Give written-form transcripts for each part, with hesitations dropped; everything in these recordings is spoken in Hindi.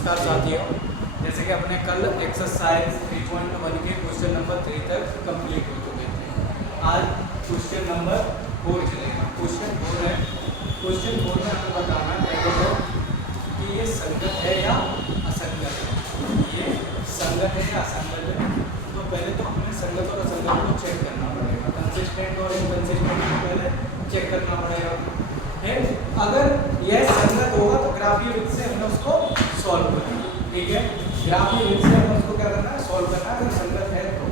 नमस्कार साथियों, जैसे कि अपने कल एक्सरसाइज 3.1 के क्वेश्चन नंबर 3 तक कंप्लीट हो चुके थे। आज क्वेश्चन नंबर 4 चलेगा। क्वेश्चन 4 है। क्वेश्चन 4 में आपको बताना है कि ये संगत है या असंगत है। ये संगत है या असंगत है। तो पहले तो हमें संगत और असंगत को चेक करना पड़ेगा। कंसिस्टेंट और इनकंसिस्टेंट को पहले चेक करना पड़ेगा। अगर यह संगत होगा तो ग्राफीय विधि से हमें उसको सॉल्व करना है। ठीक है, ग्राफीय विधि से हमें उसको क्या करना है, सॉल्व करना है। अगर संगत है तो,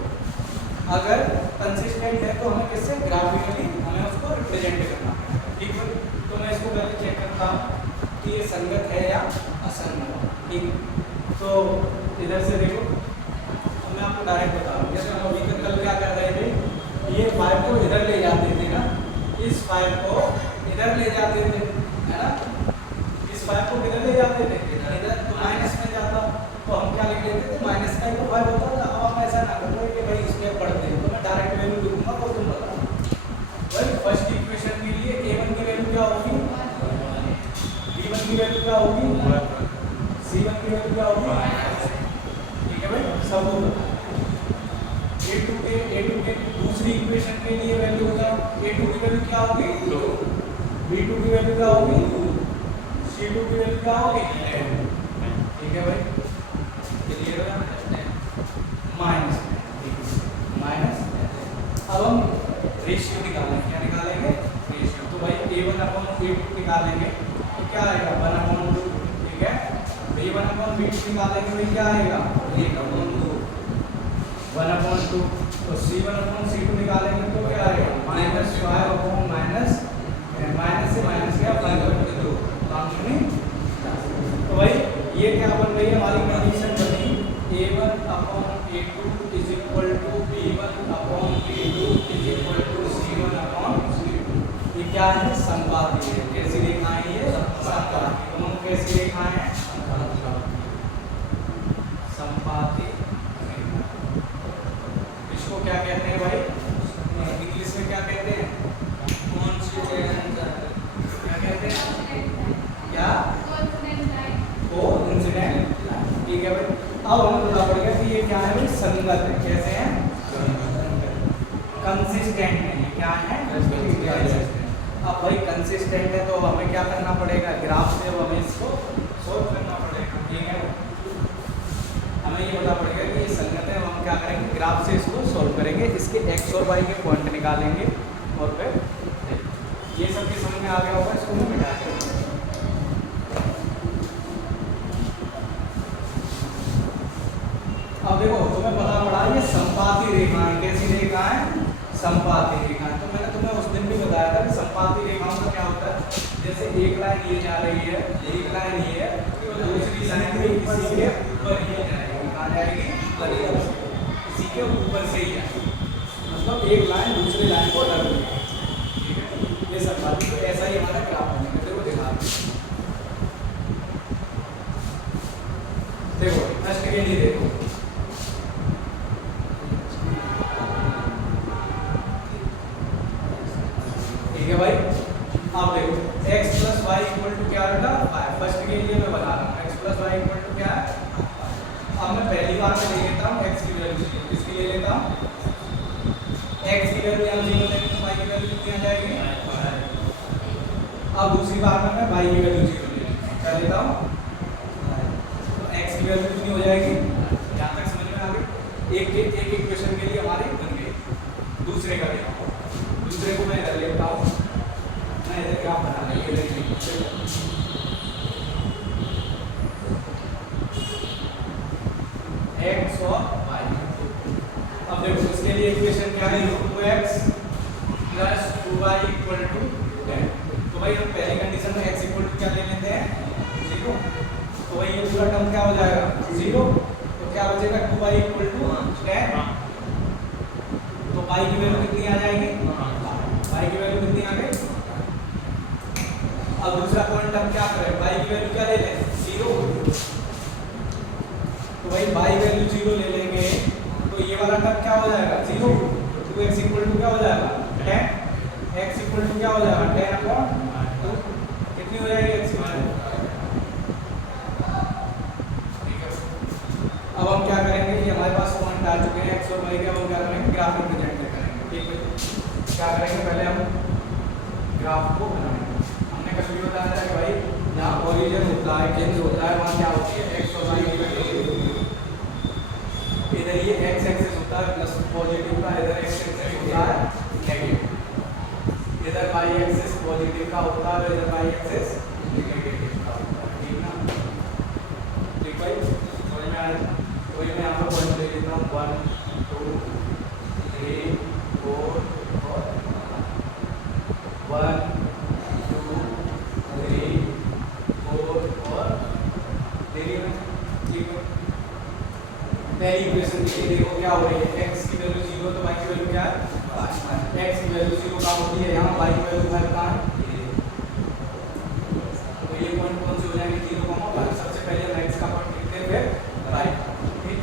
अगर कंसिस्टेंट है तो हमें किससे, ग्राफिकली हमें उसको रिप्रेजेंट करना है। ठीक है, तो मैं इसको पहले चेक करता हूँ कि ये संगत है या असंगत। ठीक, तो इधर से देखो, मैं आपको डायरेक्ट बता रहा हूँ। जैसे हम अभी तक कल क्या कर रहे थे, ये 5 को इधर ले जाते थे ना, इस 5 को इधर ले जाते थे, है ना। इस 5 को किधर ले जाते थे, इधर, तो माइनस में जाता, तो हम क्या लिख लेते थे, माइनस का ही तो 5 होता था। अब आप ऐसा ना करो कि भाई इसमें पढ़ते हैं, तो मैं डायरेक्ट वैल्यू लिखूंगा और तुम बताओ। भाई फर्स्ट इक्वेशन के लिए a1 की वैल्यू क्या होगी, b1 की वैल्यू क्या होगी, c1 की वैल्यू क्या होगी। ठीक है भाई, सब होगा। a2 के दूसरी इक्वेशन के लिए वैल्यू बताओ। a2 की वैल्यू क्या होगी, b2 की वैल्यू क्या होगी, c2 की वैल्यू क्या होगी। ठीक है भाई, क्लियर है। माइनस माइनस, अब हम रेशियो निकालेंगे। क्या निकालेंगे, रेशियो। तो भाई a1/a2 निकालेंगे तो क्या आएगा, 1/2। ठीक है, b1/b2 निकालेंगे तो क्या आएगा, 1/2। 1/2। तो c1/c2 निकालेंगे तो क्या आएगा, -5 माइनस से माइनस क्या, 5/2। तो भाई ये क्या बन रही है, हमारी कंडीशन बनी a1/a2 is equal to b1/b2 is equal to c1/c2। ये क्या है, संपाती है। कैसी रेखाएं, ये संपाती। दोनों कैसी रेखाएं हैं, संपाती। इसको क्या कहते हैं भाई, इंग्लिश में क्या कहते हैं, कोइंसिडेंट। क्या कहते हैं, क्या, कोइंसिडेंट। ठीक है भाई, अब हमें पता पड़ेगा कि ये क्या है भाई, संगत है। कैसे हैं, कंसिस्टेंट है। ये क्या है, कंसिस्टेंट। अब भाई कंसिस्टेंट है तो हमें क्या करना पड़ेगा, ग्राफ से अब हमें इसको सोल्व करना पड़ेगा। ठीक है, हमें ये पता पड़ेगा कि ये संगत है। हम क्या करेंगे, ग्राफ से इसको सोल्व करेंगे, इसके x और y के पॉइंट निकालेंगे और फिर ये सब की समझ में आ गया होगा। इसको मैं मिटा के अब देखो, तुम्हें पता पड़ा ये संपाती रेखाएं। कैसी रेखाएं, संपाती रेखाएं। तो मैंने तुम्हें उस दिन भी बताया था कि संपाती रेखाओं का क्या होता है। जैसे एक लाइन ये जा रही है, एक लाइन ये है, तो दूसरी लाइन भी इसी के ऊपर ही जाएगी। कहाँ जाएगी, इसी के ऊपर से ही जाएगी। मतलब एक लाइन दूसरी लाइन को टच करेगी। ठीक है, ये संपाती। तो ऐसा ही हमारा ग्राफ बनेगा। देखो दिखा, देखो फर्स्ट के लिए देखो, ठीक है भाई। आप देखो x + y = क्या रखा, 5। फर्स्ट के लिए मैं बता रहा हूँ, x + y = क्या है। अब मैं पहली बार में ले लेता हूँ x की वैल्यू, किसकी ले लेता हूँ, x की वैल्यू यहाँ 0 लेंगे तो y की वैल्यू कितनी आ जाएगी। अब दूसरी बार में मैं y की वैल्यू 0 ले लेता हूँ, क्या लेता हूँ, तो x की वैल्यू कितनी हो जाएगी। यहाँ तक समझ में आ गई। एक इक्वेशन के लिए हमारी बन गई। दूसरे का देखो, दूसरे को मैं इधर लेता हूँ, मैं इधर क्या बना लेंगे, x और y। अब देखो इसके लिए इक्वेशन क्या है, 2x + 2y = 10। तो भाई हम पहली कंडीशन में x = क्या ले लेते हैं, 0। तो भाई ये पूरा टर्म क्या हो जाएगा, 0। तो क्या बचेगा, 2y = 10। तो y की वैल्यू कितनी आ जाएगी, y की वैल्यू कितनी आ गई। अब दूसरा पॉइंट हम क्या करें, y की वैल्यू क्या ले लें, 0। तो भाई y वैल्यू 0 ले लेंगे तो ये वाला टर्म क्या हो जाएगा, 0। तो x = क्या हो जाएगा, 10। x = क्या हो जाएगा, 10/2। कितनी हो जाएगी x की वैल्यू, बता चुके हैं एक्स और वाई का, हम क्या करेंगे ग्राफ रिप्रेजेंट करेंगे। ठीक है, क्या करेंगे पहले हम ग्राफ को बनाएंगे। हमने कभी बताया था कि भाई जहाँ ओरिजिन होता है केंद्र होता है वहाँ क्या होती है एक्स और वाई की, इधर ये एक्स एक्सिस होता है प्लस पॉजिटिव का, इधर एक्स एक्सिस होता है नेगेटिव, इधर वाई एक्सिस पॉजिटिव का होता है, इधर वाई एक्सिस नेगेटिव का होता है। ठीक ना, ठीक भाई समझ में आया। वही मैं यहाँ पर पॉइंट ले लेता हूँ 1 2 3 4 और 1 2 3 4 और देखिए। ठीक है, पहली इक्वेशन देखो क्या हो रही है, x की वैल्यू 0 तो y की वैल्यू क्या है 5, x की वैल्यू 0 कहाँ होती है यहाँ, y की वैल्यू 5 कहाँ है, तो ये पॉइंट कौन से हो जाएंगे 0, 5। सबसे पहले हम x का पॉइंट लिखते हैं फिर y। ठीक,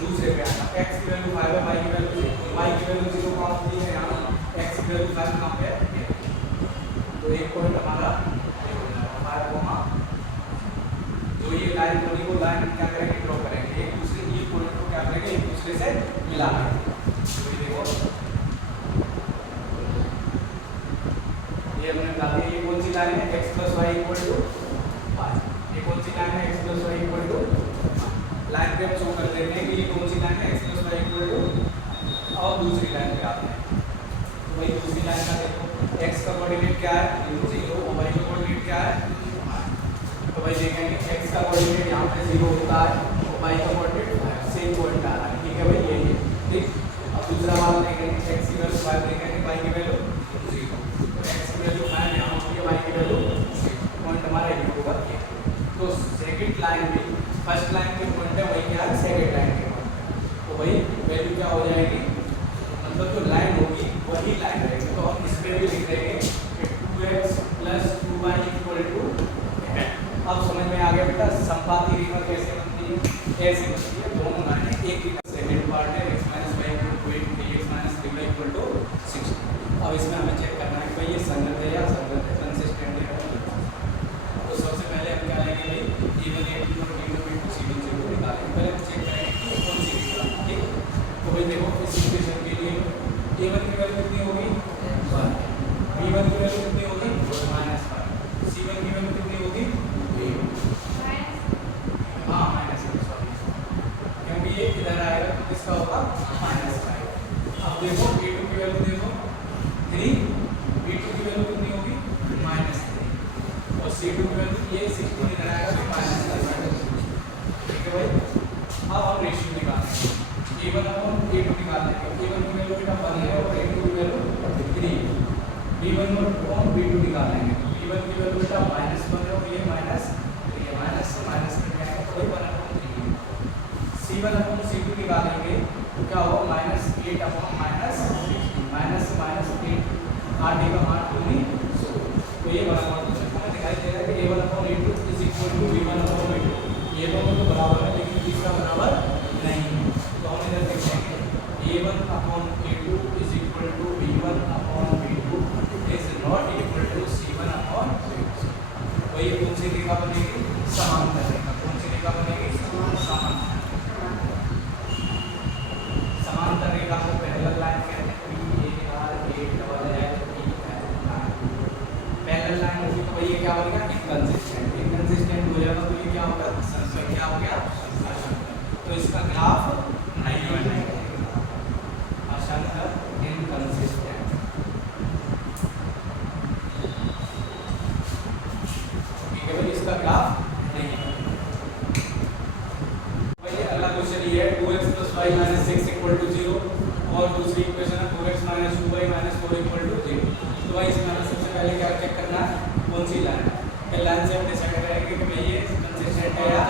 दूसरे पे आना, x की वैल्यू 5 है, y की वैल्यू 0 कहाँ होती है यहाँ, x की वैल्यू 5 कहाँ पे है, तो एक पॉइंट हमारा ये हो जाएगा 5, जो ये लाइन बनी वो लाइन क्या करेंगे ड्रॉ करेंगे, एक दूसरे ये पॉइंट को क्या करेंगे एक दूसरे से मिलाएंगे। तो ये देखो ये हमने बता दिया, ये कौन सी लाइन है x + y = 5, ये कौन सी लाइन है x + y = लाइन पे हम शो कर देते हैं कि ये कौन सी लाइन है x + y = और दूसरी लाइन पे आते हैं। तो भाई दूसरी लाइन का देखो x का कोऑर्डिनेट क्या है 0 और y का कोऑर्डिनेट क्या है, तो भाई देखेंगे x का कोऑर्डिनेट यहाँ पे 0 होता है और y का कोऑर्डिनेट सेम पॉइंट आ रहा है। ठीक है भाई ये ठीक। अब दूसरा वाला देखेंगे x की वैल्यू 5 देखेंगे, y की वैल्यू 0, तो x की वैल्यू 5 यहाँ होती है, y की वैल्यू 0, पॉइंट हमारा ये होगा। तो सेकंड लाइन भी फर्स्ट लाइन के पॉइंट है वही क्या है सेकंड लाइन के पॉइंट, तो वही वैल्यू क्या हो जाएगी, मतलब जो लाइन होगी वही लाइन रहेगी। तो हम इस पे भी लिख देंगे कि 2x + 2y = अब समझ में आ गया बेटा संपाती रेखा कैसे बनती है, ऐसे बनती है, दोनों लाइनें एक ही। सेकंड पार्ट है x - y = 8 dx - dy = 60। अब इसमें हमें चेक करना है कि भाई ये संगत है या असंगत है, कंसिस्टेंट है। तो सबसे पहले हम क्या लेंगे भाई a1 a2 और b1 b2 c1 c2 निकालेंगे। पहले हम चेक करेंगे कि कौन सी रेखा है। ठीक, तो भाई देखो इस इक्वेशन के लिए a1 की वैल्यू कितनी होगी 1, b1 की वैल्यू कितनी होगी -5, c1 की वैल्यू कितनी होगी क्योंकि ये इधर आएगा तो किसका होगा -5। अब देखो a2 की वैल्यू देखो 3, b2 की वैल्यू कितनी होगी -3 और c2 की वैल्यू ये 16 इधर आएगा तो -5। ठीक है भाई, अब हम रेशियो निकालेंगे a1/a2 निकालने के, a1 की वैल्यू बेटा 1 है और a2 की वैल्यू 3, b1/b2 निकालेंगे, b1 की वैल्यू बेटा -1 है और ये -3 है, माइनस से माइनस में जाएगा तो 1/3। c1/c2 निकालेंगे तो क्या होगा -8/-16, माइनस से -8, 8 का 8 दूनी 16, तो ये बराबर हमें दिखाई दे रहा है कि a1/a2 = b1/b2, ये दोनों तो बराबर है लेकिन तीसरा बराबर नहीं है। तो हम इधर देखेंगे a1/a2 = b1/b2 is not equal to c1/b2। तो ये कौन सी रेखा बनेगी समांतर रेखा, कौन सी रेखा बनेगी समांतर रेखा को पैरेलल लाइन कहते हैं, पैरेलल लाइन होगी तो ये क्या बनेगा इनकंसिस्टेंट, इनकंसिस्टेंट हो जाएगा तो ये क्या होगा असंगत, क्या हो गया असंगत। तो इसका ग्राफ नहीं बनेगा असंगत इनकंसिस्टेंट। ठीक है भाई, इसका ग्राफ नहीं है। भाई अगला क्वेश्चन ये है 2x + y - 6 = 0 और दूसरी इक्वेशन है 2x - 2y - 4 = 0। तो भाई इसमें हमें सबसे पहले क्या चेक करना है कौन सी लाइन है, फिर लाइन से हम डिसाइड करेंगे कि भाई ये कंसिस्टेंट है या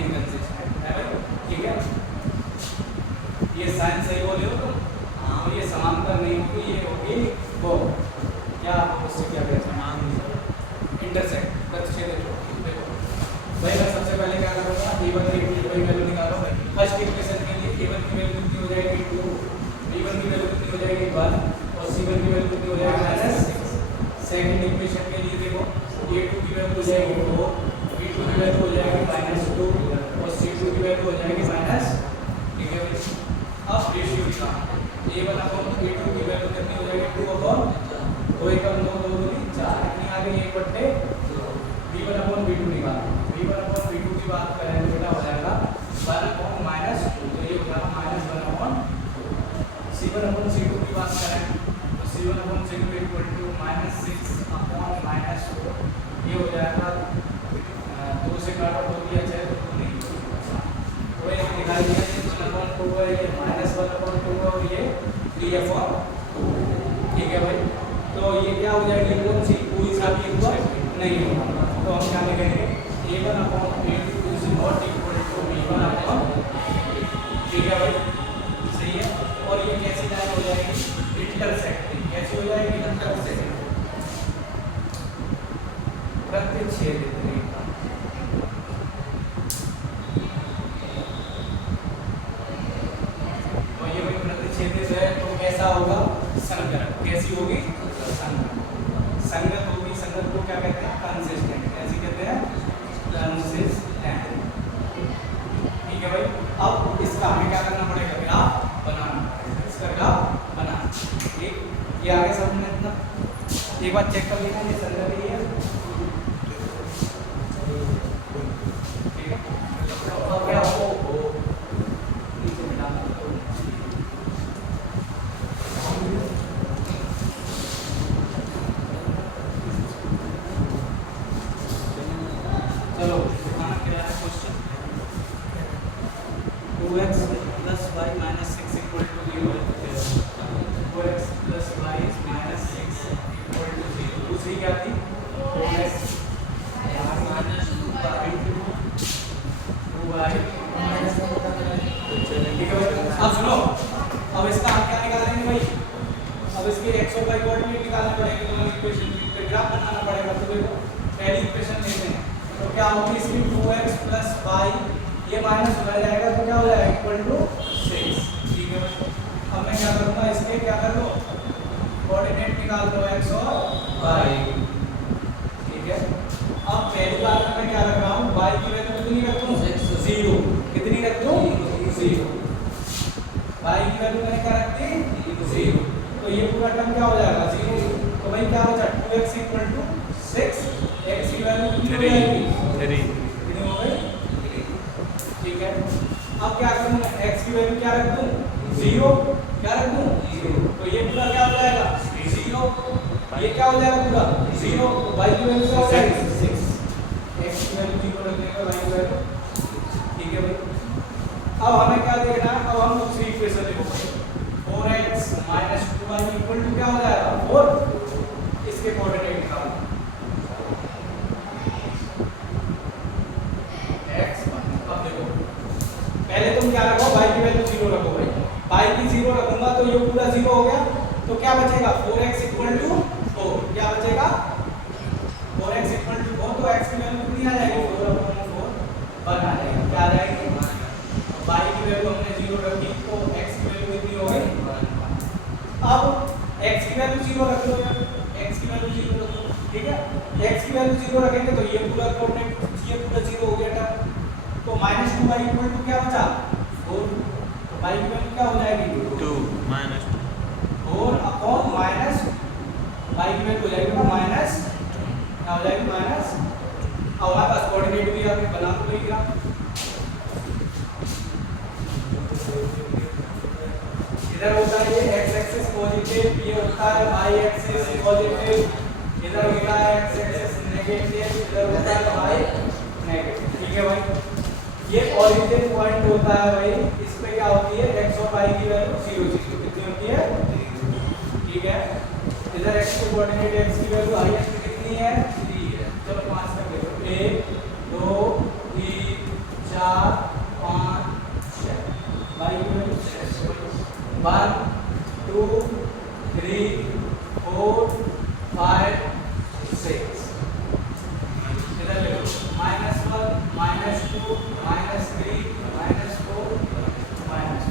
इनकंसिस्टेंट है भाई। ठीक है, ये साइन सही बोले हो तो हाँ, ये समांतर नहीं होगी, ये होगी वो क्या उससे क्या कहते हैं इंटरसेक्ट, प्रतिच्छेद। देखो भाई मैं सबसे पहले क्या करूँगा a1 a2 की वैल्यू निकालो। फर्स्ट इक्वेशन के लिए a1 की वैल्यू कितनी हो जाएगी 2, b1 की वैल्यू कितनी हो जाएगी 1 और c1 की वैल्यू कितनी हो जाएगी -6। सेकंड इक्वेशन के लिए देखो a2 की वैल्यू हो जाएगी 4, b2 की वैल्यू हो जाएगी -2 और c2 की वैल्यू हो जाएगी -। ठीक है भाई, बोल दिया 6 तो 2 नहीं होगा। तो ये दिखाई दिया ये 1/2 है, ये -1/2 है और ये 3/2, ठीक है भाई। तो ये क्या हो जाएगी, कौन सी कोई सा भी इक्वल नहीं होगा। तो हम क्या लिखेंगे, a1/8 is not equal to b1/, ठीक है भाई, सही है। और ये कैसी लाइन हो जाएगी, इंटरसेक्टिंग, कैसी हो जाएगी, इंटरसेक्टिंग, प्रतिच्छेदित रेखा। तो ये भाई प्रतिच्छेदित है तो कैसा होगा, संगत, कैसी होगी, संगत, संगत होगी। संगत को क्या कहते हैं, कंसिस्टेंट, कैसी कहते हैं, कंसिस्टेंट, ठीक है भाई। अब इसका हमें क्या करना पड़ेगा, ग्राफ बनाना पड़ेगा, इसका ग्राफ बनाना, ठीक। ये आगे समझ में इतना एक बार चेक कर लेना, ये संगत ही है, ठीक है। अब क्या हो नीचे मिटाना, चलो दिखाना क्या है question, 2x + y - 6 = 0, 2x + y - 6 = 0। दूसरी क्या थी, 4x ठीक है भाई। अब सुनो, अब इसका हम क्या निकालेंगे भाई, अब इसके x और y कोऑर्डिनेट निकालने पड़ेंगे, दोनों इक्वेशन पे ग्राफ बनाना पड़ेगा। तो देखो पहली इक्वेशन लेते हैं, तो क्या होगी इसकी, 2x + y, ये माइनस हो जाएगा तो क्या हो जाएगा, = 6, ठीक है भाई। अब मैं क्या करूंगा, इसके क्या कर लो, कोऑर्डिनेट निकाल दो x और y, ठीक है। अब पहली बार में मैं क्या रख रहा हूँ, y की वैल्यू कितनी रख दूँ, 0, कितनी रख दूँ, 0, y की वैल्यू मैंने क्या रख दी, 0, तो ये पूरा टर्म क्या हो जाएगा, 0। तो भाई क्या बचा, 2x = 6, x की वैल्यू कितनी हो जाएगी, 3, कितनी हो गई, ठीक है। अब क्या करूँ मैं, x की वैल्यू क्या रख दूँ, 0, क्या रख दूँ, 0, तो ये पूरा क्या हो जाएगा, 0, ये क्या हो जाएगा पूरा 0, y की वैल्यू क्या हो जाएगी, 6, x की वैल्यू 0 रख देंगे, y की वैल्यू, ठीक है भाई। अब हमें क्या देखना है, अब हम दूसरी इक्वेशन देखो, 4x - 2y = क्या हो जाएगा, 4, इसके कोऑर्डिनेट निकालो, x। अब देखो पहले तुम क्या रखो, y की वैल्यू 0 रखो भाई, y की 0 रखूंगा तो ये पूरा 0 हो गया, तो क्या बचेगा, 4x = 4, क्या बचेगा, 4x = 4, तो x की वैल्यू कितनी आ जाएगी, 4/4 1 आ जाएगी, क्या आ जाएगी, y की वैल्यू हमने 0 रखी तो x की वैल्यू कितनी हो गई, 1। अब x की वैल्यू 0 रख लो यार, x की वैल्यू 0 रख लो, ठीक है। x की वैल्यू 0 रखेंगे तो ये पूरा कोऑर्डिनेट, ये पूरा 0 हो गया था, तो -2y = क्या बचा, 4, तो y की वैल्यू क्या हो जाएगी, 2 -2 4/- y की वैल्यू हो जाएगी ना माइनस, क्या हो जाएगी, माइनस। अब हमारे पास कोऑर्डिनेट भी आपने बना तो नहीं ग्राफ, इधर होता है ये x एक्सिस पॉजिटिव, ये होता है y एक्सिस पॉजिटिव, इधर होता है x एक्सिस नेगेटिव, इधर होता है y नेगेटिव, ठीक है भाई। ये ओरिजिन पॉइंट होता है भाई, इस पे क्या होती है, x और y की वैल्यू 0, 0 कितनी होती है, ठीक है। इधर x के कोऑर्डिनेट, x की वैल्यू हाईएस्ट कितनी है, 3 है। चलो 5 तक देखो, 1 2 3 4 5 6, y की वैल्यू 1 2 3 4 5 6, इधर ले लो, -1 -2 -3 -4 -1,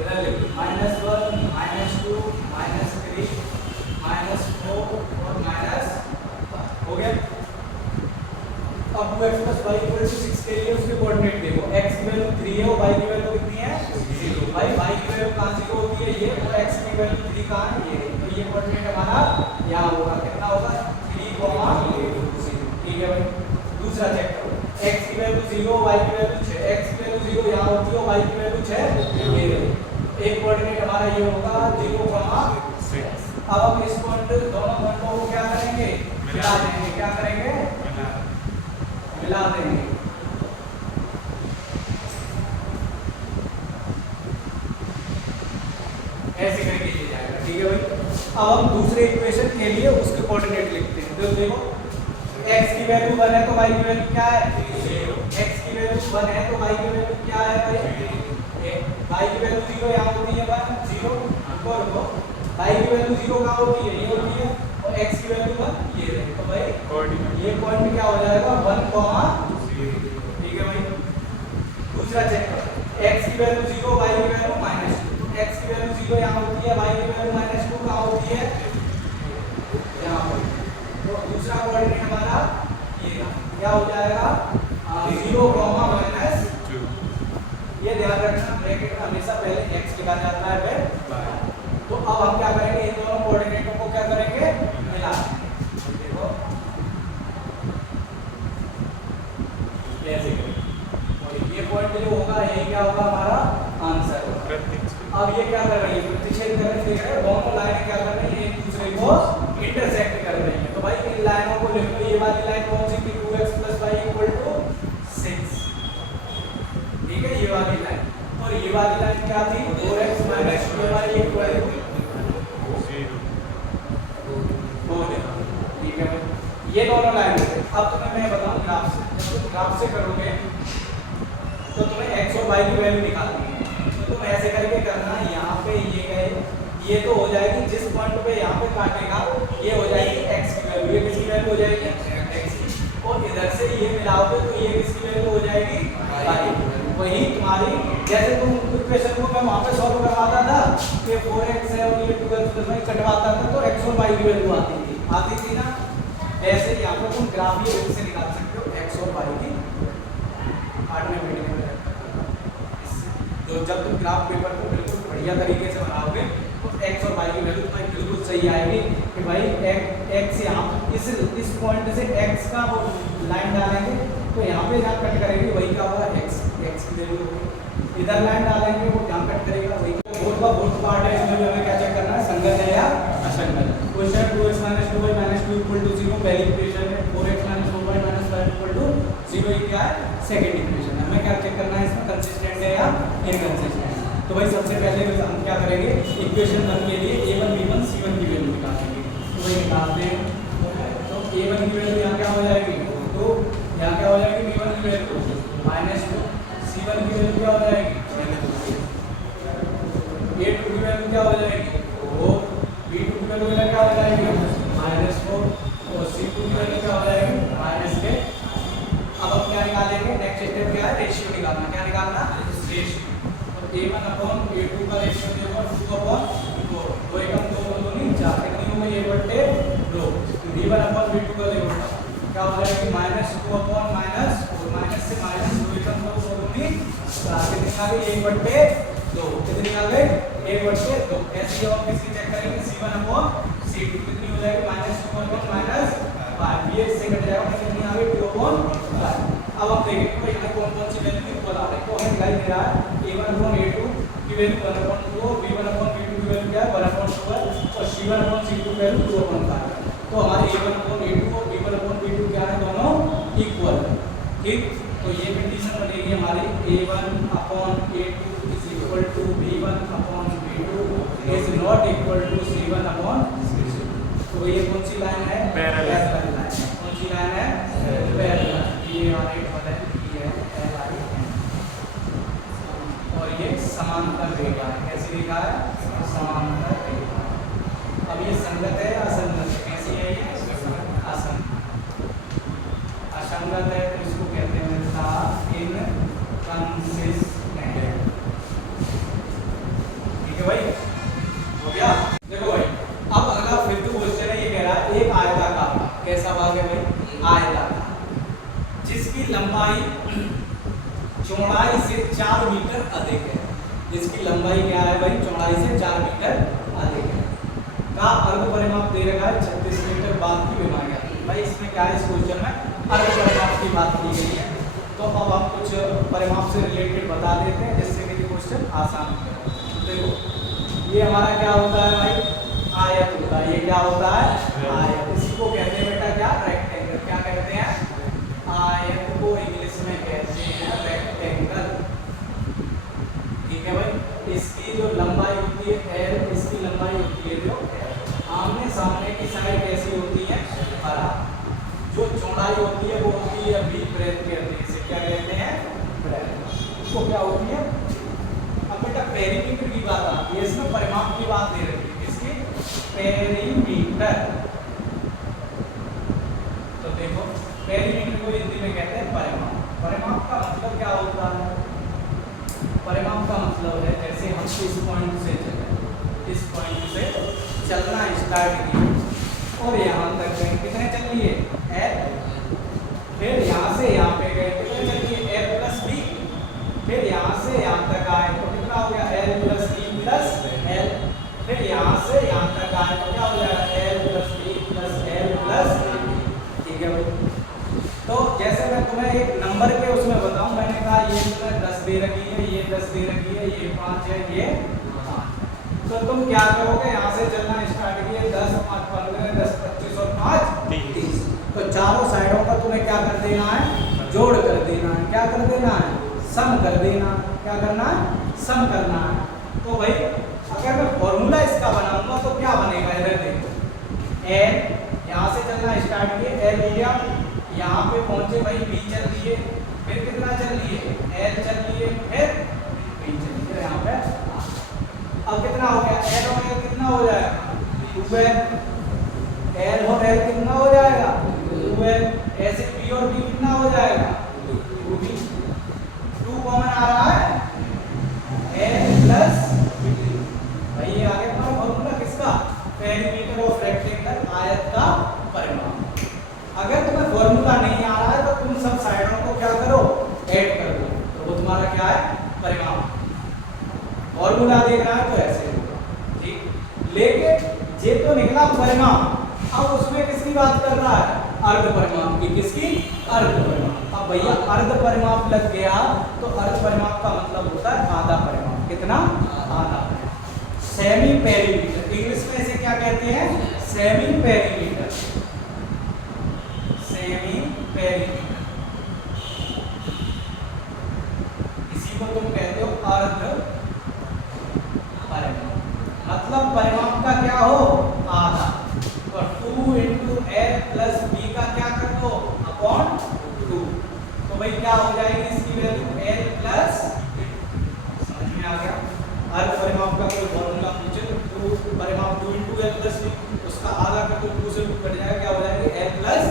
इधर ले लो, -1 -2 -3 -4 और माइनस, हो गया। अब 2x + y = 6 के लिए उसके कोऑर्डिनेट देखो, x की वैल्यू 3 है और y की वैल्यू कितनी है, 0, भाई y की वैल्यू कहां 0 होती है, ये, और x की वैल्यू 3 कहां है, ये, तो ये कोऑर्डिनेट हमारा यहां होगा, कितना होगा, 3, 0, ठीक है भाई। दूसरा चेक करो, x की वैल्यू 0, y की वैल्यू 6, x की वैल्यू 0 यहां होती है, y की वैल्यू 6, ये रही, एक कोऑर्डिनेट हमारा ये होगा 0, 6। अब हम इस पॉइंट, दोनों पॉइंटों को क्या करेंगे, मिला देंगे, क्या करेंगे, मिला देंगे। ऐसे करके ये जाएगा, ठीक है भाई। अब हम दूसरे इक्वेशन के लिए उसके कोऑर्डिनेट लिखते हैं। तो देखो x की वैल्यू 1 है तो y की वैल्यू क्या है 0। x की वैल्यू 1 है तो y की वैल्यू क्या है भाई, y की वैल्यू 0 यहाँ होती है 1 0 रुको, y की वैल्यू 0 कहाँ होती है, ये होती है, और x की वैल्यू 1 ये है। तो भाई ये पॉइंट क्या हो जाएगा 1, 0, ठीक है भाई। दूसरा चेक करो, x की वैल्यू 0 y की वैल्यू -2, x की वैल्यू 0 यहाँ होती है, y की वैल्यू -2 कहाँ होती है यहाँ पर। तो दूसरा कोऑर्डिनेट हमारा ये क्या हो जाएगा 0, -2। ये ध्यान रखना ब्रैकेट में हमेशा पहले x लिखा जाता है फिर। तो अब हम क्या करेंगे, इन दोनों कोऑर्डिनेटों को क्या करेंगे मिला देंगे। देखो ऐसे करेंगे और ये पॉइंट जो होगा यही क्या होगा हमारा आंसर होगा। अब ये क्या कर रही है, प्रतिच्छेद कर रही है, दोनों लाइनें क्या कर रही है एक दूसरे को इंटरसेक्ट कर रही है। तो भाई इन लाइनों को लिख लो, ये वाली लाइन कौन सी थी 2x + y = 6, ठीक है ये वाली लाइन, और ये वाली लाइन क्या थी 4x - 2y = 0, ठीक है भाई। ये दोनों लाइन थे। अब तुम्हें मैं बताऊं ग्राफ से, जब तुम ग्राफ से करोगे तो तुम्हें x और y की वैल्यू निकालनी है। तो तुम ऐसे करके करना, यहाँ पे ये गए, ये तो हो जाएगी जिस पॉइंट पे यहाँ पे काटेगा ये हो जाएगी x की वैल्यू, ये किसकी वैल्यू हो जाएगी x की, और इधर से ये मिलाओगे तो ये किसकी वैल्यू हो जाएगी y की। वही तुम्हारी जैसे तुम इक्वेशन को मैं वहाँ पे सॉल्व करवाता था कि 4x है और ये 2x + y कटवाता था तो x और y की वैल्यू आती थी ना। ऐसे यहाँ पे तुम ग्राफ ये से निकाल सकते हो x और y की 8वें वीडियो में। तो जब तुम ग्राफ पेपर को बिल्कुल बढ़िया तरीके से बनाओगे तो x और y की वैल्यू तुम्हारी बिल्कुल सही आएगी कि भाई x यहाँ इस पॉइंट से x का वो लाइन डालेंगे तो यहाँ पे जहाँ कट करेगी वही क्या होगा x की वैल्यू होगी, इधर लाइन डालेंगे वो जहाँ कट करेगा वही। बहुत पार्ट है, इसमें हमें क्या चेक करना है संगत है या असंगत। क्वेश्चन 2x - 2y - 2 = 0 पहली इक्वेशन है, 4x - 4y - 5 = 0 ये क्या है सेकंड इक्वेशन है। हमें क्या चेक करना है इसमें कंसिस्टेंट है या इनकंसिस्टेंट। तो भाई सबसे पहले हम क्या करेंगे इक्वेशन 1 के लिए a1 b1 c1 की वैल्यू निकालेंगे। तो वही निकालते हैं, तो a1 की वैल्यू यहाँ क्या हो जाएगी 2, यहाँ क्या हो जाएगी b1 की वैल्यू -2, c1 की वैल्यू क्या हो जाएगी a2 की वैल्यू क्या हो जाएगी 4, b2 की वैल्यू क्या हो जाएगी -4 और c2 की वैल्यू क्या हो जाएगी -8। अब हम क्या निकालेंगे, नेक्स्ट स्टेप क्या है रेशियो निकालना। क्या निकालना रेशियो। तो a1/a2 का रेशियो देखो 2/4, 2 एकम 2 2 नहीं 4 कितनी हो गई 1/2। b1/b2 का देखो क्या हो जाएगी -2/- माइनस से माइनस 2 एकम 2 2 नहीं 4 कितनी आ गई 1/2, कितनी आ गई 1/2। ऐसे ही हम किसकी चेक करेंगे c1/c2 कितनी हो जाएगी -2/- 5, ये इससे कट जाएगा कितनी आ गई 2/5। अब हम देखेंगे भाई यहाँ कौन सी वैल्यू इक्वल आ रही है। तो हमें दिखाई दे रहा है a1/a2 की वैल्यू 1/2, b1/b2 की वैल्यू क्या है 1/12 और c1/c2 की वैल्यू 2/5। तो हमारे a1/a2 और b1/b2 क्या है दोनों इक्वल, ठीक। तो ये कंडीशन बनेगी हमारी a1/a2 = b1/b2 is not equal to c1/c2। तो ये कौन सी लाइन है पैरेलल लाइन। कौन सी लाइन है पैरेलल, ये और एक वाला ये है LIN और ये समांतर रेखा है। कैसी रेखा है समांतर रेखा। अब ये संगत है असंगत है, कैसी है ये असंगत। असंगत है तो इसको कहते हैं इनकंसिस्टेंट, ठीक है भाई हो गया। देखो भाई अब अगला 5th क्वेश्चन है, ये कह रहा है एक आयताकार, कैसा भाग है भाई आयताकार, जिसकी लंबाई चौड़ाई से 4 मीटर अधिक है। जिसकी लंबाई क्या है भाई चौड़ाई से 4 मीटर अधिक है का अर्ध परिमाप दे रखा है 36 मीटर बाद की विमाया। भाई इसमें क्या है इस क्वेश्चन में अर्ध परिमाप की बात की गई है। तो अब हम कुछ परिमाप से रिलेटेड बता देते हैं जिससे कि क्वेश्चन आसान हो जाए। देखो ये हमारा क्या होता है भाई आयत होता है। ये क्या होता है आयत। इसी को कहते हैं बेटा क्या रेक्टेंगल। क्या कहते हैं आयत को इंग्लिश में कहते हैं रेक्टेंगल। ठीक है भाई, इसकी जो लंबाई होती है एल, इसकी लंबाई होती है जो आमने सामने की साइड कैसी होती है बराबर, जो चौड़ाई होती है वो होती है बी ब्रेथ कहते हैं, इसे क्या कहते हैं ब्रेथ, उसको क्या होती है। अब बेटा पेरीमीटर की बात आती है, इसमें परिमाप की बात दे रही है, इसकी पेरीमीटर। तो देखो पेरीमीटर को हिंदी में कहते हैं परिमाप। परिमाप का मतलब क्या होता है, परिमाप का मतलब है जैसे हम इस पॉइंट से चले, इस पॉइंट से चलना स्टार्ट किया और यहाँ तक गए, कितने चल लिए एल, फिर यहाँ से यहाँ पे गए कितने चल लिए एल प्लस बी, फिर यहाँ से यहाँ तक आए तो कितना हो गया L plus B plus L, फिर यहाँ से यहाँ तक आए तो क्या हो जाएगा L plus B plus L plus, ठीक है भाई। तो जैसे मैं तुम्हें एक नंबर के उसमें बताऊं, मैंने कहा ये तुम्हें 10 दे रखी है, ये 10 दे रखी है, ये 5 है, ये 5, तो तुम क्या करोगे, यहाँ से चलना स्टार्ट किए 10 5 15 10 25 और 5 30, तो चारों साइडों पर तुम्हें क्या कर देना है, जोड़ कर देना है, क्या कर देना है, सम कर देना, क्या करना है, सम करना है। तो भाई अगर मैं फॉर्मूला इसका बनाऊंगा तो क्या बनेगा, इधर देखो एल, यहाँ से चलना स्टार्ट किए एल लिया, यहाँ पे पहुंचे भाई बी चल लिए, फिर कितना चल लिए एल चल लिए, फिर बी चल लिए यहाँ पे। अब कितना हो गया एल और एल कितना हो जाएगा 2एल, एल और एल कितना हो जाएगा 2एल, ऐसे बी और बी कितना हो जाएगा 2b, 2 कॉमन आ रहा है एल प्लस भाई, ये आगे हमारा फॉर्मूला किसका, पेरीमीटर ऑफ रेक्टेंगल, आयत का परिमाप। अगर तुम्हें फॉर्मूला नहीं आ रहा है तो तुम सब साइडों को क्या करो, ऐड कर दो, तो वो तुम्हारा क्या है परिमाप। फॉर्मूला देख रहा है तो ऐसे होगा, ठीक। लेकिन ये तो निकला परिमाप, अब उसमें किसकी बात कर रहा है, अर्ध परिमाप की, किसकी, अर्ध परिमाप। अब भैया अर्ध परिमाप लग गया तो अर्ध परिमाप का मतलब होता है आधा परिमाप, कितना, आधा परिमाप। सेमी पेरीमीटर, इंग्लिश में इसे क्या कहते हैं, सेमी पेरीमीटर, सेमी पेरीमीटर, इसी को तुम कहते हो अर्ध परिमाप। मतलब परिमाप का क्या हो, आधा, तो 2 इंटू एल प्लस बी का क्या कर दो अपॉन 2, तो भाई क्या हो जाएगी इसकी वैल्यू एल प्लस, समझ में आ गया। अर्ध परिमाप का कोई फॉर्मूला पूछे तो 2 परिमाप 2 इंटू एल प्लस बी, उसका आधा कर दो 2 से 2 कट जाएगा, क्या हो जाएगा एल प्लस,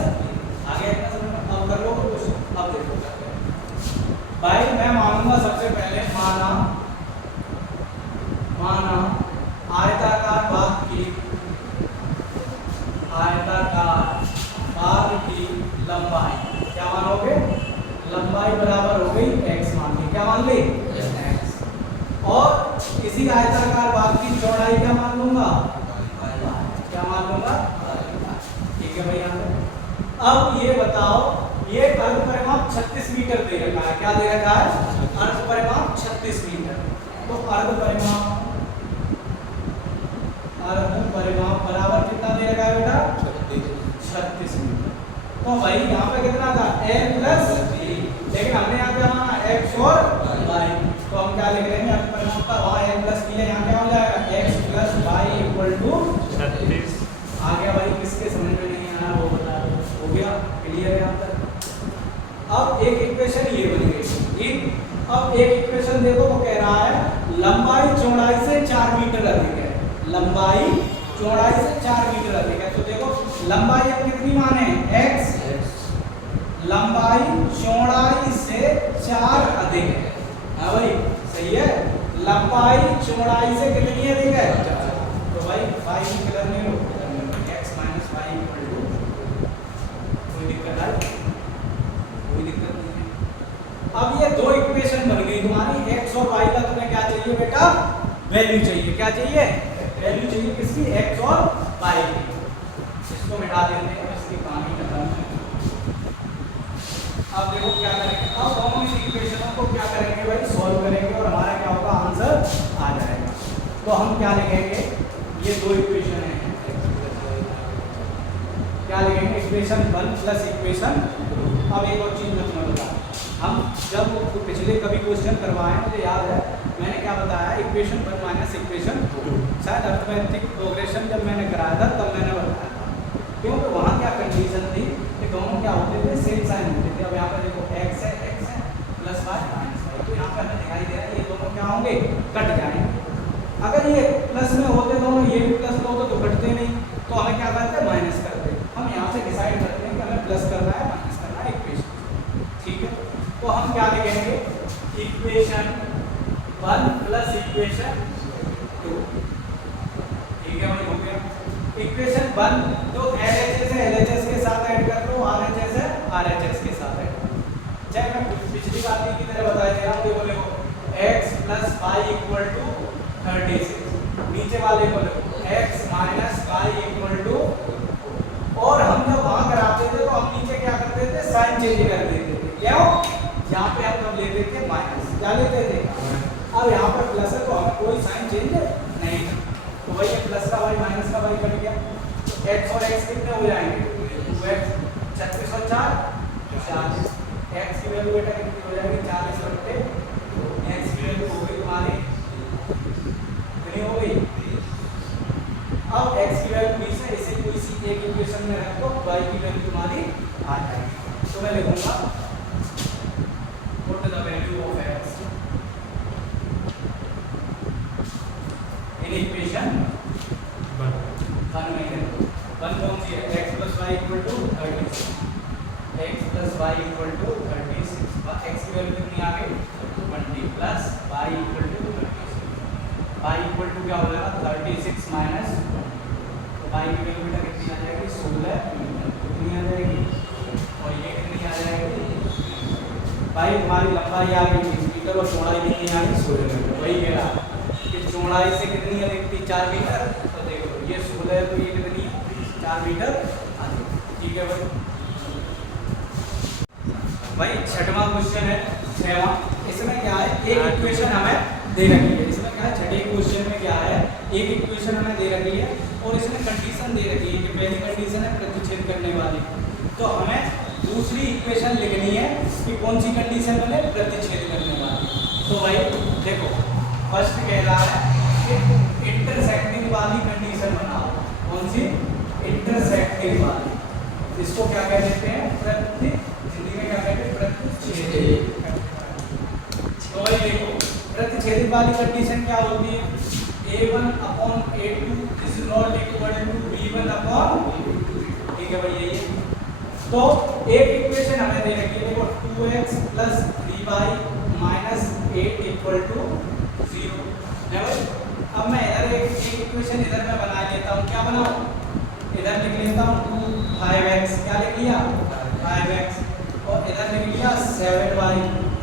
आगे इतना समझ में, अब कर लो क्वेश्चन। अब देखो भाई मैं मानूंगा सबसे पहले, माना आयताकार भाग की, आयताकार भाग की लंबाई, क्या मानोगे, लंबाई बराबर हो गई x मान ली, क्या मान ली x, और इसी आयताकार भाग की चौड़ाई क्या मान लूंगा, क्या मान लूंगा, ठीक है भाई। यहाँ अब ये बताओ, ये अर्ध परिमाप 36 मीटर दे रखा है, क्या दे रखा है, अर्ध परिमाप 36 मीटर, तो अर्ध परिमाप बराबर कितना दे रखा है बेटा 36 मीटर। तो भाई यहाँ पे कितना था एल प्लस बी, लेकिन हमने यहाँ क्या माना एक्स और वाई, तो हम क्या लिख लेंगे अर्ध परिमाप का, वहाँ एल प्लस बी है, यहाँ क्या हो जाएगा x plus y equal to 36। आ गया भाई, किसके समझ में नहीं आया वो बता दो, हो गया क्लियर है यहाँ तक। अब एक इक्वेशन ये बन गई, ठीक। अब एक इक्वेशन देखो वो कह रहा है लंबाई चौड़ाई से 4 मीटर अधिक है, लंबाई चौड़ाई से 4 मीटर अधिक है, तो देखो लंबाई अब कितनी माने x, लंबाई चौड़ाई से 4 अधिक है, हाँ भाई सही है, लंबाई चौड़ाई से कितनी अधिक है, तो भाई y की कलर नहीं लो, x minus y equal to, कोई दिक्कत है, कोई दिक्कत नहीं है। अब ये दो इक्वेशन बन गई तुम्हारी, x और y का तुम्हें क्या चाहिए बेटा, वैल्यू चाहिए, क्या चाहिए, वैल्यू चाहिए किसकी, x और y की। इसको मिटा देते हैं, इसकी कहानी खत्म है। अब देखो क्या करेंगे, अब दोनों इस इक्वेशनों को क्या करेंगे भाई, सॉल्व करेंगे और हमारा क्या होगा, आंसर आ जाएगा। तो हम क्या लिखेंगे, ये दो इक्वेशन है, क्या लिखेंगे, इक्वेशन 1 प्लस इक्वेशन। अब एक और चीज मैं तुम्हें बता पिछले कभी क्वेश्चन करवाए मुझे याद है, मैंने क्या बताया, इक्वेशन 1 माइनस इक्वेशन 2, शायद अर्थमेटिक प्रोग्रेशन जब मैंने कराया था तब मैंने बताया था, क्योंकि वहाँ क्या कंडीशन थी कि दोनों क्या होते थे, सेम साइन होते थे। अब यहाँ पर देखो x है प्लस y माइनस y, तो यहाँ पर हमें दिखाई दे रहा है ये दोनों क्या होंगे, कट जाएंगे। अगर ये प्लस में होते दोनों, ये भी प्लस में होते तो कटते नहीं, तो हमें क्या करते हैं, माइनस करते। हम यहाँ से डिसाइड करते हैं कि हमें प्लस करना है माइनस करना है इक्वेशन, ठीक है। तो हम क्या लिखेंगे, इक्वेशन 1 प्लस इक्वेशन 2, ठीक है भाई, हो गया। इक्वेशन 1 तो LHS है, LHS के साथ ऐड कर लो, RHS है RHS के साथ ऐड कर लो। चाहे मैं पिछली बात की तरह बताया दे रहा हूँ, देखो देखो x plus y equal to 36, नीचे वाले को लिखो x minus y equal to, और हम जब वहां कराते थे तो हम नीचे क्या करते थे, साइन चेंज कर देते थे, क्यों, यहाँ पे हम तब लेते थे माइनस, क्या लेते थे, अब यहाँ पर प्लस है तो हमें कोई साइन चेंज नहीं, तो वही प्लस का y माइनस का y कट गया, तो x और x कितने हो जाएंगे, 2x, 36 और 4 40, x की वैल्यू बेटा कितनी हो जाएगी, 40 बटे x की वैल्यू हो गई तुम्हारी कितनी हो गई, अब x की वैल्यू 20 है, इसे कोई सी एक इक्वेशन में रख दो, y की वैल्यू तुम्हारी आ जाएगी, तो मैं लिखूंगा put the value of x in equation 1 में है, 1 कौन सी है, x plus y equal to 36, x plus y equal to 36, x की वैल्यू कितनी आ गई 20 plus y equal to 36, y equal to क्या हो जाएगा 36 माइनस, तो y की वैल्यू बेटा कितनी आ जाएगी 16 कितनी आ जाएगी, और ये कितनी आ जाएगी, भाई हमारी लंबाई आ गई 20 मीटर और चौड़ाई कितनी आ गई 16 मीटर, वही कह रहा कि चौड़ाई से कितनी अधिक थी 4 मीटर, तो देखो ये 16 है तो ये कितनी है 4 मीटर अधिक, ठीक है भाई। भाई छठवां क्वेश्चन है, छठवां, इसमें क्या है, एक इक्वेशन हमें दे रखी है, इसमें क्या है, छठे क्वेश्चन में क्या है, एक इक्वेशन हमें दे रखी है और इसमें कंडीशन दे रखी है कि पहली कंडीशन है प्रतिच्छेद करने वाली, तो हमें दूसरी इक्वेशन लिखनी है कि कौन सी कंडीशन बने, प्रतिच्छेद करने वाली। तो भाई देखो फर्स्ट कह रहा है कि इंटरसेक्टिंग वाली कंडीशन बनाओ, कौन सी, इंटरसेक्टिंग वाली, इसको क्या कह देते हैं, हिंदी में क्या कहते हैं, प्रतिच्छेदित। तो भाई देखो प्रतिच्छेदित वाली कंडीशन क्या होती है, a1 upon a2 is not equal to b1 upon, ठीक है भाई यही है। तो एक इक्वेशन हमें दे रखी है, देखो 2x plus 3y minus 8 equal to 0 है भाई। अब मैं इधर एक इक्वेशन इधर मैं बना लेता हूँ, क्या बनाऊँ, इधर लिख लेता हूँ 5x, क्या लिख लिया 5x, और इधर लिख लिया 7y,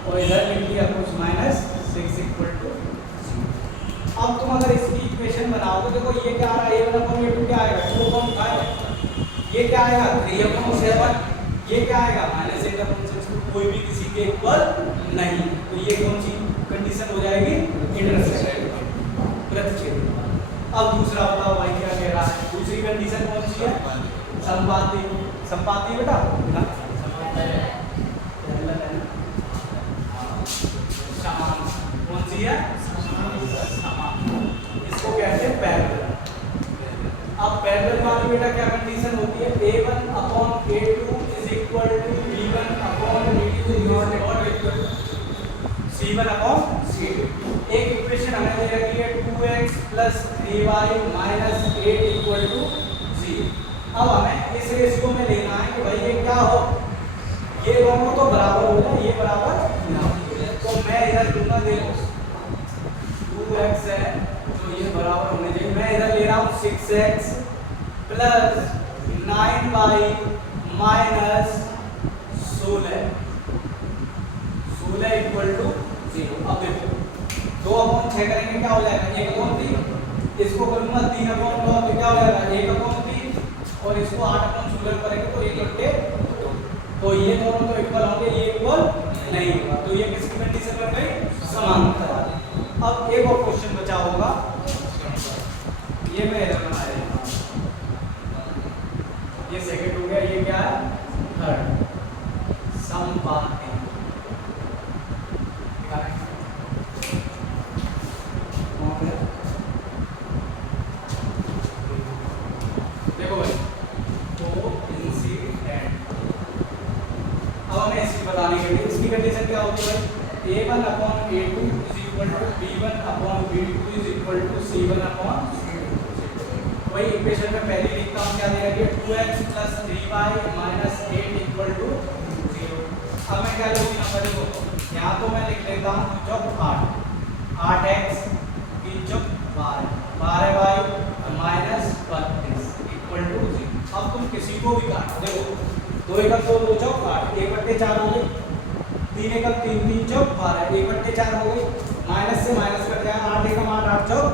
और इधर लिख लिया कुछ माइनस 6 इक्वल टू 0। अब तुम अगर इसकी इक्वेशन बनाओ तो देखो ये क्या आ रहा है, a1 अपॉन a2 क्या आएगा 2.5, ये क्या आएगा 3/7, ये क्या आएगा -8/6, कोई भी किसी के इक्वल नहीं, तो ये कौन सी कंडीशन हो जाएगी, इंटरसेक्टिंग प्रतिच्छेद। अब दूसरा बताओ भाई क्या कह रहा है, दूसरी कंडीशन कौन सी है, संपाती, संपाती बेटा समान, कौन सी है समान, इसको कहते हैं पैरेलल। अब पैरेलल वाली बेटा क्या कंडीशन होती है, a1 upon a2 is equal to b1 upon b2 not equal to c1 upon c2। एक इक्वेशन हमें दे रखी है 2x plus 3y minus 8 equal to 0। अब हमें इस रेशियो में लेना है कि भाई ये क्या हो, ये दोनों तो बराबर हो जाए, ये बराबर ना हो, तो मैं इधर दूंगा, देखो 2x है तो ये बराबर होने चाहिए, मैं इधर ले रहा हूँ 6x plus 9y minus 16 equal to 0। अब देखो 2/6 करेंगे क्या हो जाएगा, 1/3, इसको करूंगा 3/9 तो क्या हो जाएगा 1/3, और इसको 8/16 करेंगे तो 1/2, तो ये दोनों तो इक्वल होंगे, ये इक्वल नहीं होगा, तो ये किसकी कंडीशन बन गई, समांतर वाली। अब एक और क्वेश्चन बचा होगा, ये मैं इधर बना देता हूं, ये सेकंड हो गया, ये क्या है थर्ड, संपाती। कंडीशन क्या होती है भाई, a1 upon a2 is equal to b1 upon b2 is equal to c1 upon c2। वही इक्वेशन में पहले लिखता हूँ, क्या दे रखी है 2x plus 3y minus 8 equal to 0। अब मैं क्या लूँगी नंबर देखो, यहाँ तो मैं लिख लेता हूँ चौक 8x की चौक 12y माइनस 32 इक्वल टू 0। अब तुम किसी को भी काटो, देखो 2 एकम 2 2 चौक 8 1 बट्टे 4 हो गई, 3 एकम 3 3 चौक 12 1 बट्टे 4 हो गई, माइनस से माइनस कट जाएगा 8 एकम 8 8 चौक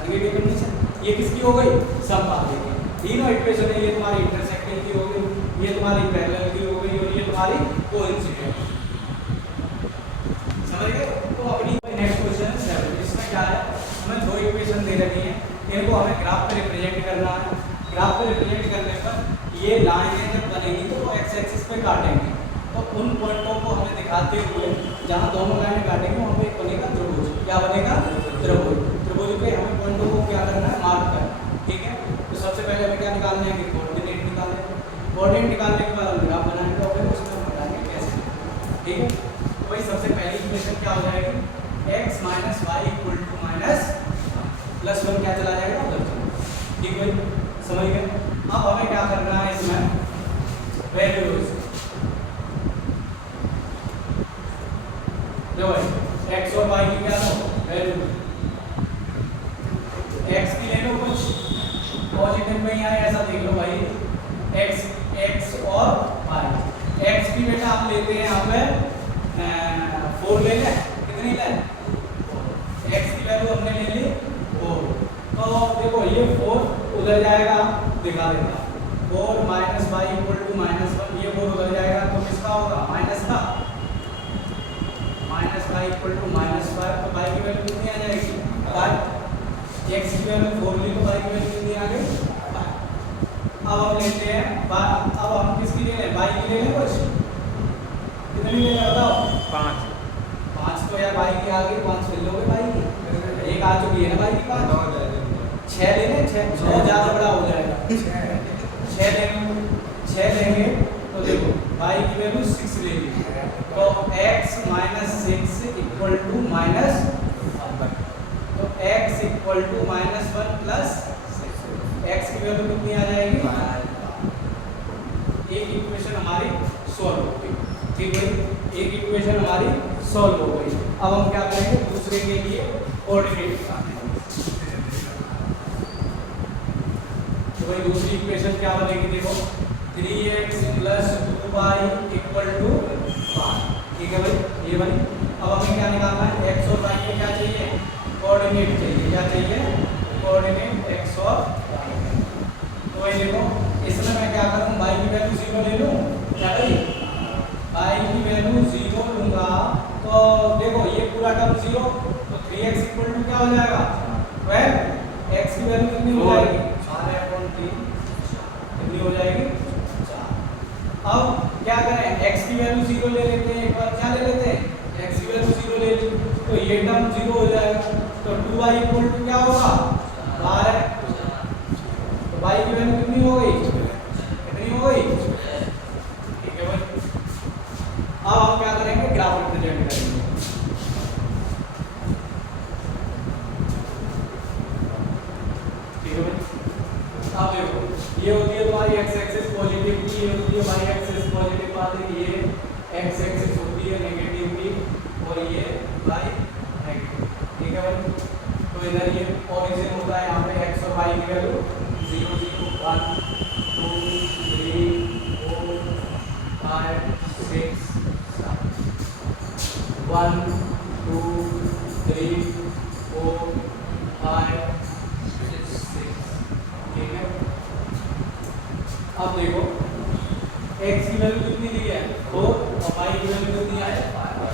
आगे भी कंडीशन ये किसकी हो गई, सम बात है। तीनों इक्वेशन है, ये तुम्हारी इंटरसेक्टिंग की हो गई, ये तुम्हारी पैरेलल की हो गई और ये तुम्हारी कोइंसिडेंट। समझ गए? तो अपनी नेक्स्ट क्वेश्चन 7, इसमें क्या है, हमें दो इक्वेशन दे रखी है, इनको हमें ग्राफ पे रिप्रेजेंट करना है। ग्राफ पे रिप्रेजेंट करने पर ये लाइनें जब बनेगी तो वो एक्स एक्सिस पे काटेंगे, तो उन पॉइंटों को हमें दिखाते हुए जहाँ दोनों लाइनें काटेंगे वहाँ पे एक बनेगा त्रिभुज। क्या बनेगा, त्रिभुज। त्रिभुज पे हमें पॉइंटों को क्या करना है, मार्क करना, ठीक है। तो सबसे पहले हमें क्या निकालना है कि कोऑर्डिनेट निकालना है। कोऑर्डिनेट निकालने के बाद हम ग्राफ बनाएंगे और फिर उसमें हम बताएंगे कैसे, ठीक है। तो भाई सबसे पहली इक्वेशन क्या हो जाएगी, x minus y equal to minus plus 1 क्या चला जाएगा उधर चला, ठीक है, समझ गए। अब हमें क्या करना है, इसमें वैल्यूज जो है x और y की क्या लो वैल्यू, x की ले लो कुछ पॉजिटिव में ही आए ऐसा देख लो भाई, x और y। x की बेटा आप लेते हैं यहाँ पे 4 ले लें, कितनी लें, x की वैल्यू हमने ले ली 4, तो देखो ये 4 उधर जाएगा, दिखा देता 4 minus y equal to minus 1, ये 4 उधर जाएगा तो किसका होगा, माइनस का, minus y equal to minus 5, तो वाई की वैल्यू कितनी आ जाएगी 5, एक्स की वैल्यू 4 ली तो वाई की वैल्यू कितनी आ गई 5। अब हम लेते हैं, अब हम किसकी ले लें, वाई की ले लें, कुछ कितनी ले लें बताओ, 5 तो यार वाई की आ गई, 5 ले लोगे वाई की, एक आ चुकी है ना वाई की 5, 6 ले लें, 6 ज़्यादा बड़ा हो जाएगा, 6 लेंगे तो देखो y की वैल्यू 6 ले ली, तो x minus 6 equal to minus 1, तो x equal to minus 1 plus 6, x की वैल्यू कितनी आ जाएगी, एक इक्वेशन हमारी सॉल्व हो गई, ठीक है, एक इक्वेशन हमारी सॉल्व हो गई। अब हम क्या करेंगे, दूसरे के लिए कोऑर्डिनेट निकालेंगे। तो भाई दूसरी इक्वेशन क्या बनेगी, देखो 3x plus 2y equal to 5, ठीक है भाई, ये बनी। अब हमें क्या निकालना है, x और y में क्या चाहिए, कोऑर्डिनेट चाहिए, क्या चाहिए, कोऑर्डिनेट x और y। तो भाई देखो इसमें मैं क्या करूँ, y की वैल्यू 0 ले लूँ, क्या भाई y की वैल्यू 0 लूँगा, तो देखो ये पूरा टर्म 0, तो 3x इक्वल टू क्या हो जाएगा, वेल x की वैल्यू कितनी हो जाएगी, 4/3 कितनी हो जाएगी 4। अब क्या करें, x की वैल्यू 0 ले लेते हैं, एक बार क्या ले लेते हैं, x की वैल्यू 0 ले ली, तो ये टर्म 0 हो जाएगा, तो 2y इक्वल टू क्या होगा 12, तो y की वैल्यू कितनी हो गई, कितनी हो गई, ठीक है भाई। अब हम क्या करेंगे, ग्राफ रिप्रेजेंट करेंगे, ठीक है भाई। अब देखो ये होती है तुम्हारी x एक्सिस पॉजिटिव की, ये होती है y एक्सिस पॉजिटिव वाली, ये x एक्सिस होती है नेगेटिव की और ये y नेगेटिव, ठीक है भाई। तो इधर ये ओरिजिन होता है, यहाँ पे x और y की वैल्यू 0 0 1 2 3 4 5 6 7 1 2 3 4 5 ठीक है। अब देखो x की वैल्यू कितनी दी है 4 और y की वैल्यू कितनी है,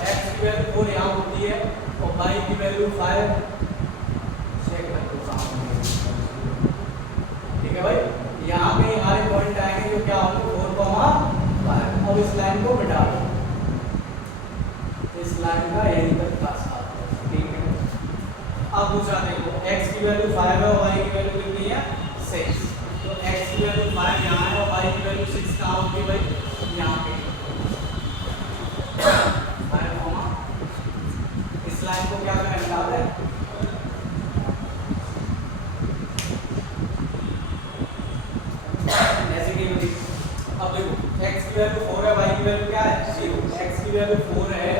x की वैल्यू 4 यहाँ होती है और y की वैल्यू 5, चेक कर दो सामने, ठीक है भाई। यहाँ पे हमारे पॉइंट आएंगे जो क्या होंगे 4, 5। अब इस लाइन को मिटा दो, इस लाइन का यही तक का साथ, ठीक है। अब दूसरा देखो x की वैल्यू 5 है और y की वैल्यू कितनी है 6, तो x की वैल्यू 5 यहाँ है और y की वैल्यू 6 कहाँ होगी भाई, यहाँ पे। 4 है,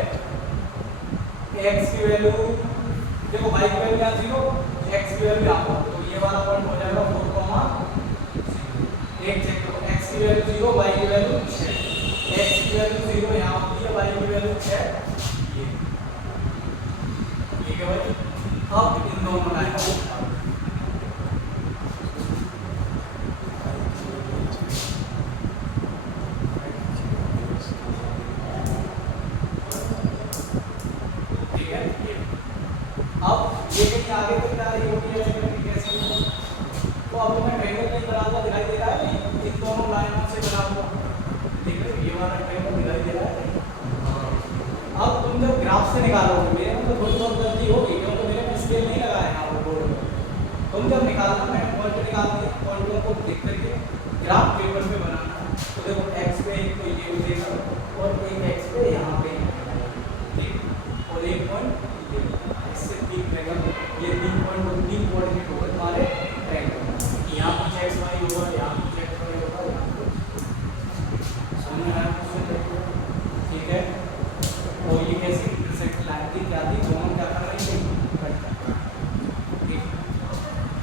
x की वैल्यू देखो, y की वैल्यू यहाँ 0, x की वैल्यू यहाँ पर, तो ये वाला पॉइंट हो जाएगा 4, एक चेक करो, x की वैल्यू 0, y की वैल्यू 6, x की वैल्यू 0 यहाँ होती है, y की वैल्यू 6, ये ठीक है भाई। अब इन दोनों लाइन को ठीक है, अब ये कहीं आगे तक जा रही होगी ऐसे करके कैसे, तो अब तुम्हें ट्रायंगल नहीं बना हुआ दिखाई दे रहा है, इन दोनों लाइनों से बना हुआ, ठीक है, ये वाला ट्रायंगल दिखाई दे रहा है। अब तुम जब ग्राफ से निकालोगे, मेरे में तो थोड़ी बहुत गलती होगी क्योंकि मेरे में स्केल नहीं लगाया है यहाँ पर बोर्ड में, तुम जब निकालना, मैं पॉइंट निकालना है, पॉइंटों को देख करके ग्राफ पेपर पे बनाना है, तो देखो x पे एक तो ये मिलेगा और एक x पे यहाँ पे ठीक, और एक पॉइंट इससे 3 रहेगा, ये 3 कोऑर्डिनेट होगा तुम्हारे ट्रायंगल, यहाँ कुछ x y होगा, यहाँ कुछ x y होगा, यहाँ कुछ समझ में आया कुछ, ठीक है। और ये कैसे इंटरसेक्ट लाइन थी, क्या थी, दोनों क्या कर रही थी, ठीक,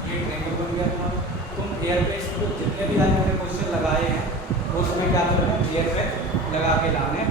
ये ट्रायंगल बन गया तुम्हारा। तुम एयर पे जितने भी आज मैंने क्वेश्चन लगाए हैं वो तुम्हें क्या करना है, एयर पे लगा के लाने हैं।